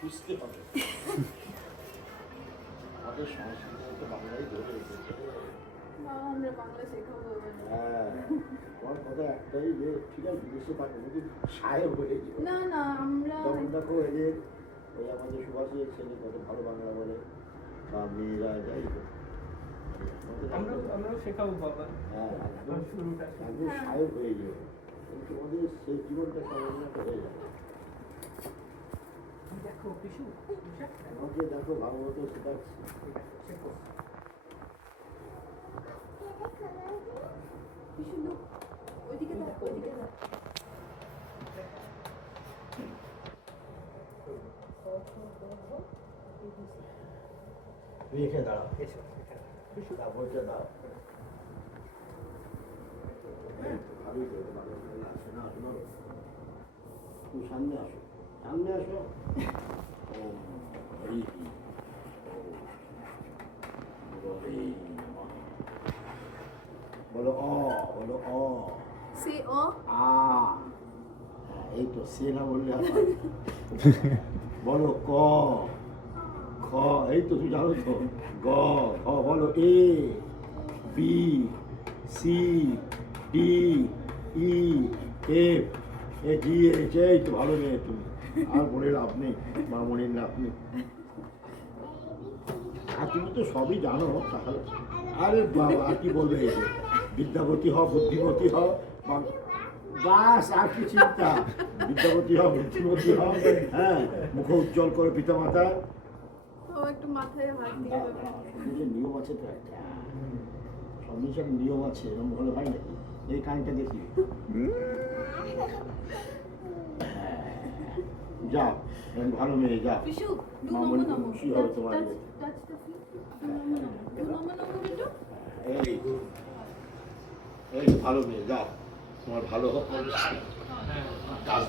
বুঝতে হবে। আমাদের সংস্কৃতি তো বাংলাই ধরে রেখেছে। হ্যাঁ আমার কথা একটাই যে ঠিক আছে বিদেশে থাকব কিন্তু সাহেব হয়ে যাবে না না আমরা তখন দেখো এদের ওই আমাদের সুভাষের ছেলে কত ভালো বাংলা বলে বা মেয়েরা যাই হোক। আমরা আমরাও শেখাবো বাবা। হ্যাঁ একদম শুরুটা। একদম সাহেব হয়ে সেই জীবনটা হয়ে আমাকে দেখো শেখো কি সুন্দর ওইদিকে দেখ ওইদিকে দেখ এখানে দাঁড়াও। পিসু তা বইটা দাও ভালোই তো, ভালো ভালো লাগছে না। তুমি সামনে আসো। সামনে আসো। বলো অ বলো অ সে ও আ এই তো সে না বললে বলো ক, খ, এই তো তুই জানো তো গ খ বলো A B, C, D E F A, G, H, এই তো ভালো মেয়ে তুমি। আর বলে লাভ নেই মামনির লাভ নেই। আর তুমি তো সবই জানো তাহলে আরে বাবা আর কি বলবে এই যে? বিদ্যাপতি হ বুদ্ধিমতী হ বা- বাস আর কি চিন্তা? বিদ্যাপতি হ বুদ্ধিমতী হ হ্যাঁ মুখ উজ্জ্বল করে পিতা মাতা একটু মাথায় হাত দিয়ে নিয়ম আছে তো একটা। সব নিয়ম আছে এরকম হলে হয় নাকি? এই কানটা দেখি হ্যাঁ। যাও এরকম ভালো মেয়ে যা। মামনি নম্বর নম্বর। খুশি হবে তোমার এই এই ভালো মেয়ে যাও তোমার ভালো হোক। হ্যাঁ কাজ